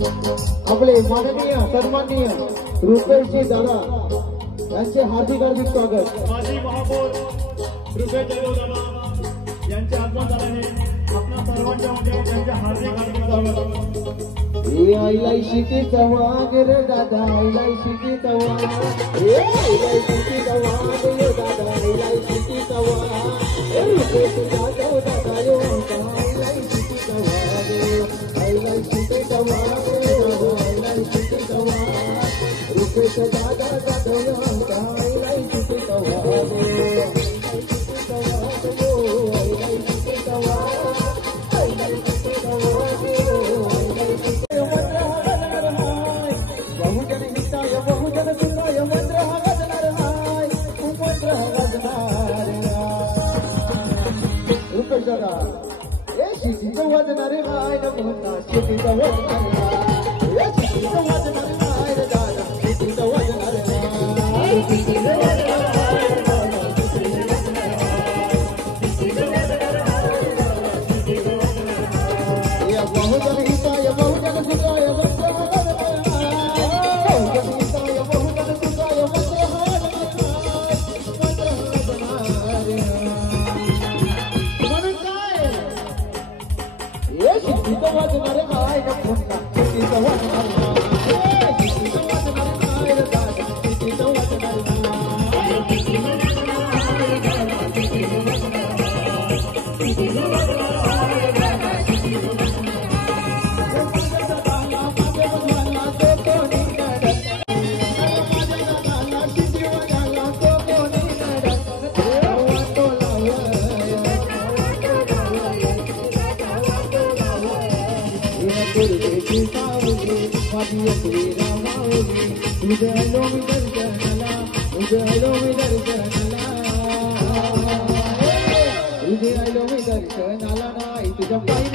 आपले माननीय सन्माननीय रुपेशजी दादा यांचे हार्दिक हार्दिक स्वागत। माजी महापौर रुपेश जाधव दादा यांचे आगमन झाल्याने आपल्या सर्वांच्या मध्ये त्यांचे हार्दिक हार्दिक स्वागत। आईला शिकीचा वाघ रे दादा, आईला शिकीचा वाघ, आईला शिकीचा वाघ रे दादा, आईला शिकीचा वाघ, रुपेश जाधव दादा यो आईला शिकीचा वाघ, आईला शिकीचा वाघ रे दादा, आईला शिकीचा वाघ, रुपेश दादा जाधव यो आईला शिकीचा वाघ, शिकीचा वाघ यो आईला शिकीचा वाघ, आईला शिकीचा वाघ यो आईला शिकीचा बहुजन हिताय बहुजन सुखाय मंत्र हा वाजणार हाय, मंत्र हा वाजणार रुपेश दादा शिटीचं वाजणार हाय न म्हणता, शिटीचं वाजणार हाय, शिटीचं वाजणार हाय रे दादा, शिटीचं वाजणार हाय, शिटीचं वाजणार हाय रे दादा, शिटीचं वाजणार हाय, शिटीचं वाजणार हाय रे दादा, शिटीचं वाजणार हाय, या बहुजन हिताय बहुजन सुखाय मंत्र हा वाजणार हाय, बहुजन हिताय बहुजन सुखाय मंत्र हा वाजणार हाय, मंत्र हा वाजणार म्हणून काय शिटीचं वाजणार हाय न म्हणता, शिटीचं वाजणार हाय, शिटीचं वाजणार हाय रे दादा, शिटीचं वाजणार हाय, शिटीचं वाजणार हाय रे दादा, शिटीचं वाजणार हाय, शिटीचं वाजणार हाय रे दादा, शिटीचं वाजणार हाय, माझ्या दादाला माझ्या बंधुला तो कोणी नडत, माझ्या दादाला शिटी वाजायला तो कोणी नडत, देवा तो लावय, गुरुदेवी सावली माझी श्रीरामावली, तुझ्या आलो मी दर्शनाला, तुझ्या आलो मी दर्शनाला, तुझे आलो मी दर्शनाला नाही, तुझ्या पायी